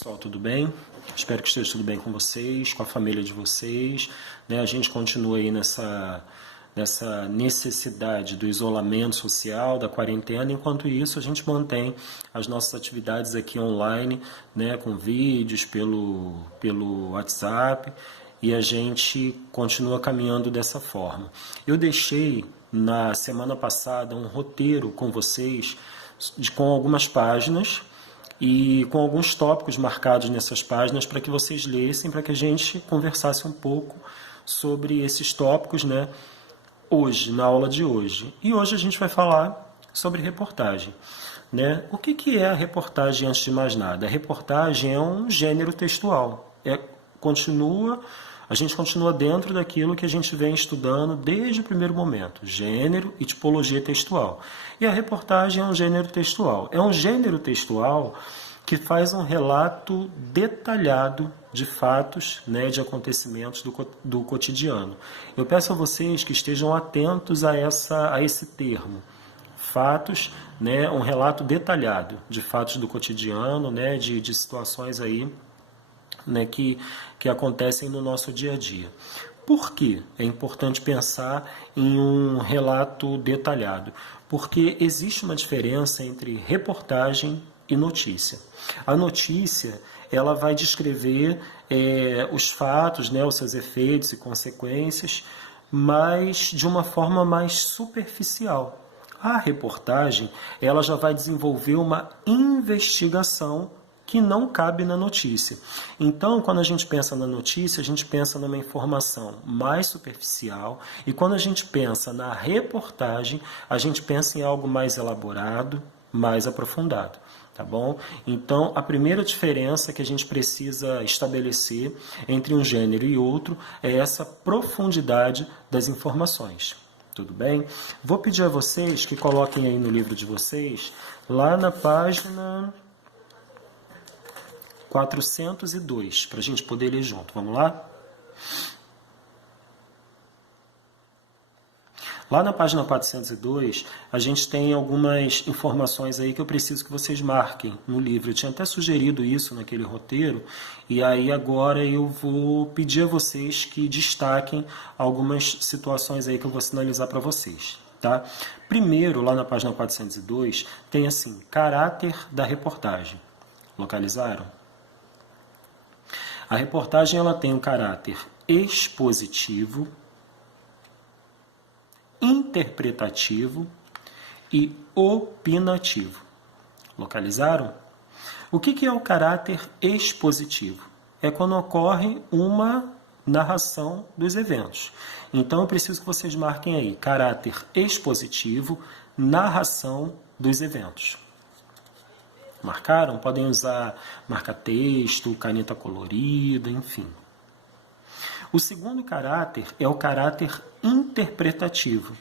Pessoal, tudo bem? Espero que esteja tudo bem com vocês, com a família de vocês, né? A gente continua aí nessa necessidade do isolamento social, da quarentena. Enquanto isso, a gente mantém as nossas atividades aqui online, né? Com vídeos pelo WhatsApp, e a gente continua caminhando dessa forma. Eu deixei na semana passada um roteiro com vocês, com algumas páginas e com alguns tópicos marcados nessas páginas para que vocês lessem, para que a gente conversasse um pouco sobre esses tópicos, né, hoje, na aula de hoje. E hoje a gente vai falar sobre reportagem. Né? O que é a reportagem antes de mais nada? A reportagem é um gênero textual. A gente continua dentro daquilo que a gente vem estudando desde o primeiro momento, gênero e tipologia textual. E a reportagem é um gênero textual. É um gênero textual que faz um relato detalhado de fatos, né, de acontecimentos do cotidiano. Eu peço a vocês que estejam atentos a esse termo. Fatos, né, um relato detalhado de fatos do cotidiano, né, de situações aí, né, que acontecem no nosso dia a dia. Por que é importante pensar em um relato detalhado? Porque existe uma diferença entre reportagem e notícia. A notícia, ela vai descrever os fatos, né, os seus efeitos e consequências, mas de uma forma mais superficial. A reportagem, ela já vai desenvolver uma investigação que não cabe na notícia. Então, quando a gente pensa na notícia, a gente pensa numa informação mais superficial, e quando a gente pensa na reportagem, a gente pensa em algo mais elaborado, mais aprofundado. Tá bom? Então, a primeira diferença que a gente precisa estabelecer entre um gênero e outro é essa profundidade das informações. Tudo bem? Vou pedir a vocês que coloquem aí no livro de vocês, lá na página 402, para a gente poder ler junto. Vamos lá? Lá na página 402, a gente tem algumas informações aí que eu preciso que vocês marquem no livro. Eu tinha até sugerido isso naquele roteiro, e aí agora eu vou pedir a vocês que destaquem algumas situações aí que eu vou sinalizar para vocês. Tá? Primeiro, lá na página 402, tem assim, caráter da reportagem. Localizaram? A reportagem ela tem um caráter expositivo, interpretativo e opinativo. Localizaram? O que é o caráter expositivo? É quando ocorre uma narração dos eventos. Então, eu preciso que vocês marquem aí, caráter expositivo, narração dos eventos. Marcaram? Podem usar marca-texto, caneta colorida, enfim. O segundo caráter é o caráter interpretativo.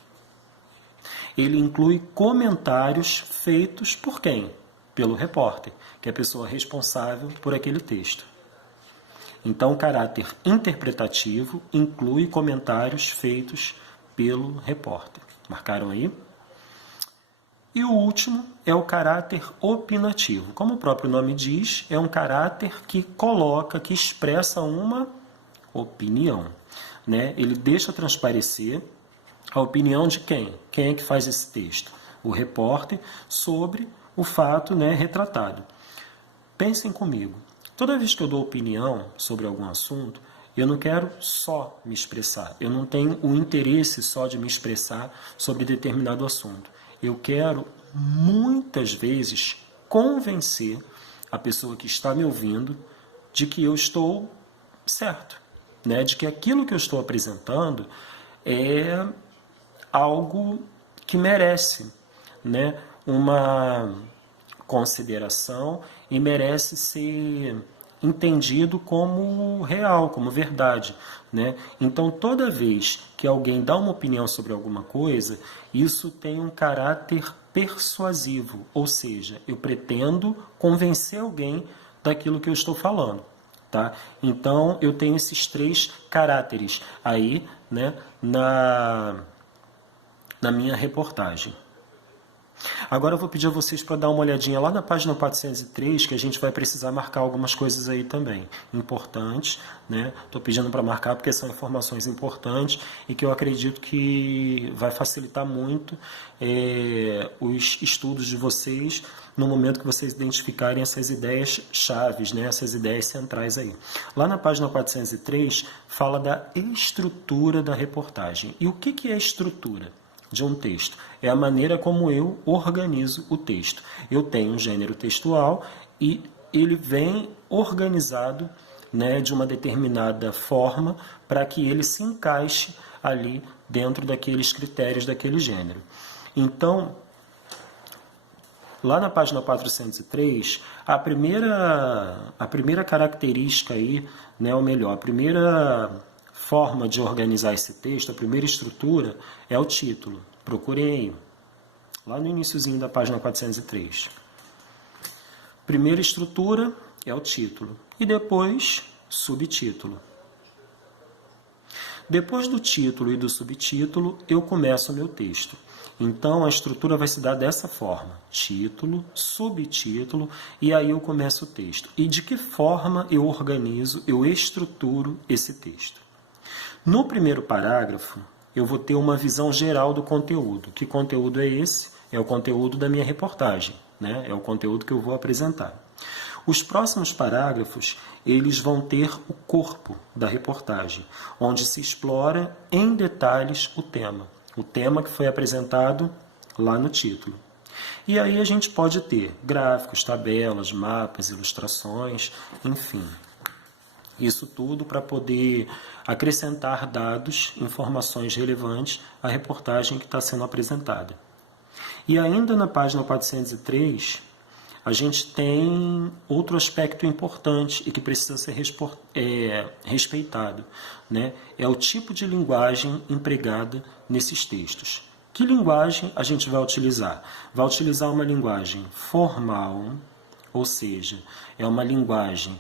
Ele inclui comentários feitos por quem? Pelo repórter, que é a pessoa responsável por aquele texto. Então, o caráter interpretativo inclui comentários feitos pelo repórter. Marcaram aí? E o último é o caráter opinativo. Como o próprio nome diz, é um caráter que coloca, que expressa uma opinião. Né? Ele deixa transparecer a opinião de quem? Quem é que faz esse texto? O repórter sobre o fato, né, retratado. Pensem comigo. Toda vez que eu dou opinião sobre algum assunto, eu não quero só me expressar. Eu não tenho o interesse só de me expressar sobre determinado assunto. Eu quero, muitas vezes, convencer a pessoa que está me ouvindo de que eu estou certo, né? De que aquilo que eu estou apresentando é algo que merece, né, uma consideração e merece ser entendido como real, como verdade. Né? Então, toda vez que alguém dá uma opinião sobre alguma coisa, isso tem um caráter persuasivo, ou seja, eu pretendo convencer alguém daquilo que eu estou falando. Tá? Então, eu tenho esses três caráteres aí, né, na minha reportagem. Agora eu vou pedir a vocês para dar uma olhadinha lá na página 403, que a gente vai precisar marcar algumas coisas aí também, importantes, né? Estou pedindo para marcar porque são informações importantes e que eu acredito que vai facilitar muito os estudos de vocês no momento que vocês identificarem essas ideias chaves, né? Essas ideias centrais aí. Lá na página 403 fala da estrutura da reportagem. E o que é estrutura de um texto? É a maneira como eu organizo o texto. Eu tenho um gênero textual e ele vem organizado, né, de uma determinada forma para que ele se encaixe ali dentro daqueles critérios daquele gênero. Então, lá na página 403, a primeira característica aí, né, ou melhor, a primeira forma de organizar esse texto, a primeira estrutura, é o título. Procurem aí, lá no iniciozinho da página 403. Primeira estrutura é o título e depois subtítulo. Depois do título e do subtítulo, eu começo o meu texto. Então, a estrutura vai se dar dessa forma: título, subtítulo, e aí eu começo o texto. E de que forma eu organizo, eu estruturo esse texto? No primeiro parágrafo, eu vou ter uma visão geral do conteúdo. Que conteúdo é esse? É o conteúdo da minha reportagem, né? É o conteúdo que eu vou apresentar. Os próximos parágrafos, eles vão ter o corpo da reportagem, onde se explora em detalhes o tema que foi apresentado lá no título. E aí a gente pode ter gráficos, tabelas, mapas, ilustrações, enfim. Isso tudo para poder acrescentar dados, informações relevantes à reportagem que está sendo apresentada. E ainda na página 403, a gente tem outro aspecto importante e que precisa ser respeitado, né? É o tipo de linguagem empregada nesses textos. Que linguagem a gente vai utilizar? Vai utilizar uma linguagem formal, ou seja, é uma linguagem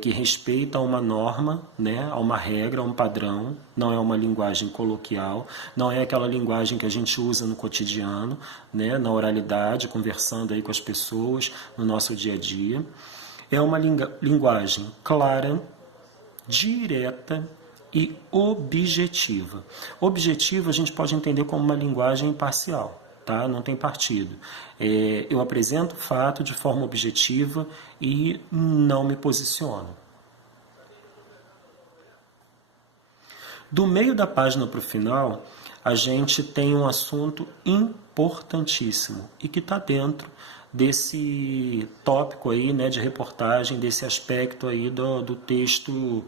que respeita a uma norma, né, a uma regra, a um padrão, não é uma linguagem coloquial, não é aquela linguagem que a gente usa no cotidiano, né, na oralidade, conversando aí com as pessoas no nosso dia a dia. É uma linguagem clara, direta e objetiva. Objetiva a gente pode entender como uma linguagem imparcial. Tá? Não tem partido. Eu apresento o fato de forma objetiva e não me posiciono. Do meio da página para o final, a gente tem um assunto importantíssimo e que está dentro desse tópico aí, né, de reportagem, desse aspecto aí do texto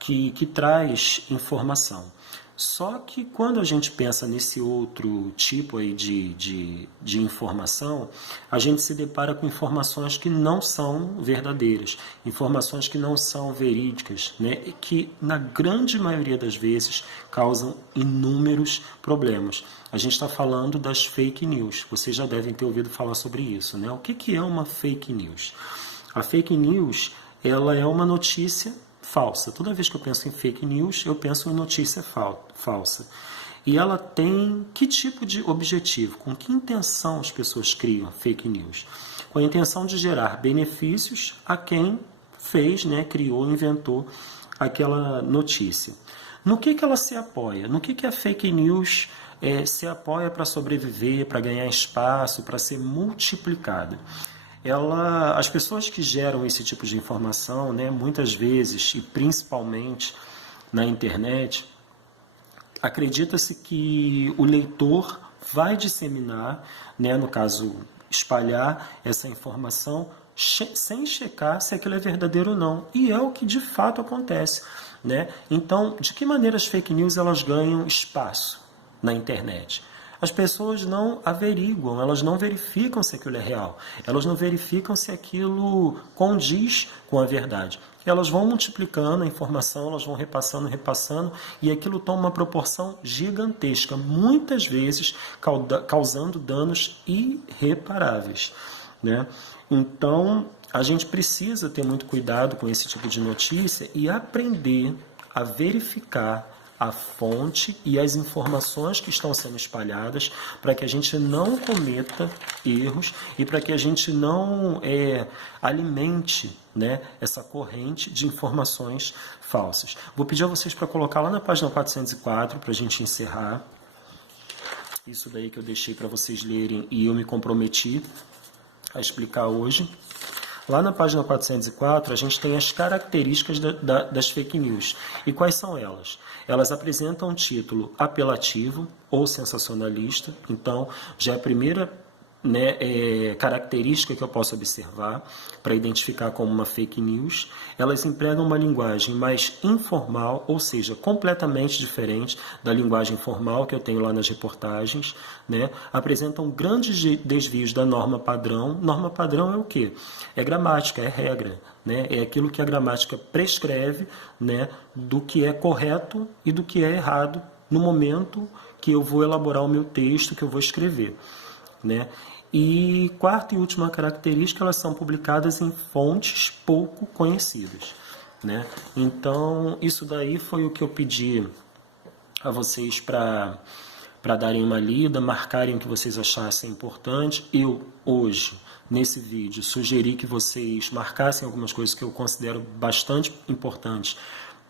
que traz informação. Só que quando a gente pensa nesse outro tipo aí de informação, a gente se depara com informações que não são verdadeiras, informações que não são verídicas, né? E que na grande maioria das vezes causam inúmeros problemas. A gente está falando das fake news, vocês já devem ter ouvido falar sobre isso, né? O que é uma fake news? A fake news, ela é uma notícia falsa. Toda vez que eu penso em fake news, eu penso em notícia falsa. E ela tem que tipo de objetivo? Com que intenção as pessoas criam fake news? Com a intenção de gerar benefícios a quem fez, né, criou, inventou aquela notícia. No que ela se apoia? No que a fake news se apoia para sobreviver, para ganhar espaço, para ser multiplicada? As pessoas que geram esse tipo de informação, né, muitas vezes, e principalmente na internet, acredita-se que o leitor vai disseminar, né, no caso, espalhar essa informação sem checar se aquilo é verdadeiro ou não. E é o que de fato acontece, né? Então, de que maneira as fake news elas ganham espaço na internet? As pessoas não averiguam, elas não verificam se aquilo é real, elas não verificam se aquilo condiz com a verdade. Elas vão multiplicando a informação, elas vão repassando, e aquilo toma uma proporção gigantesca, muitas vezes causando danos irreparáveis, né? Então, a gente precisa ter muito cuidado com esse tipo de notícia e aprender a verificar, a fonte e as informações que estão sendo espalhadas para que a gente não cometa erros e para que a gente não alimente, né, essa corrente de informações falsas. Vou pedir a vocês para colocar lá na página 404 para a gente encerrar. Isso daí que eu deixei para vocês lerem e eu me comprometi a explicar hoje. Lá na página 404, a gente tem as características das fake news. E quais são elas? Elas apresentam um título apelativo ou sensacionalista. Então, já é a primeira, né, característica que eu posso observar para identificar como uma fake news. Elas empregam uma linguagem mais informal, ou seja, completamente diferente da linguagem formal que eu tenho lá nas reportagens, né? Apresentam grandes desvios da norma padrão. Norma padrão é o quê? É gramática, é regra, né? É aquilo que a gramática prescreve, né, do que é correto e do que é errado no momento que eu vou elaborar o meu texto, que eu vou escrever, né? E quarta e última característica, elas são publicadas em fontes pouco conhecidas, né? Então, isso daí foi o que eu pedi a vocês para darem uma lida, marcarem o que vocês achassem importante. Eu, hoje, nesse vídeo, sugeri que vocês marcassem algumas coisas que eu considero bastante importantes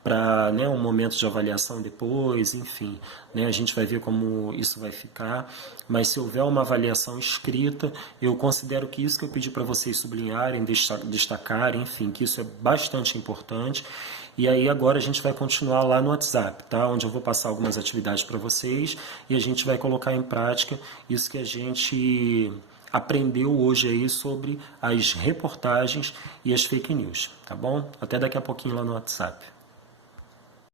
para, né, um momento de avaliação depois, enfim, né, a gente vai ver como isso vai ficar, mas se houver uma avaliação escrita, eu considero que isso que eu pedi para vocês sublinharem, destacarem, enfim, que isso é bastante importante. E aí agora a gente vai continuar lá no WhatsApp, tá? Onde eu vou passar algumas atividades para vocês e a gente vai colocar em prática isso que a gente aprendeu hoje aí sobre as reportagens e as fake news, tá bom? Até daqui a pouquinho lá no WhatsApp.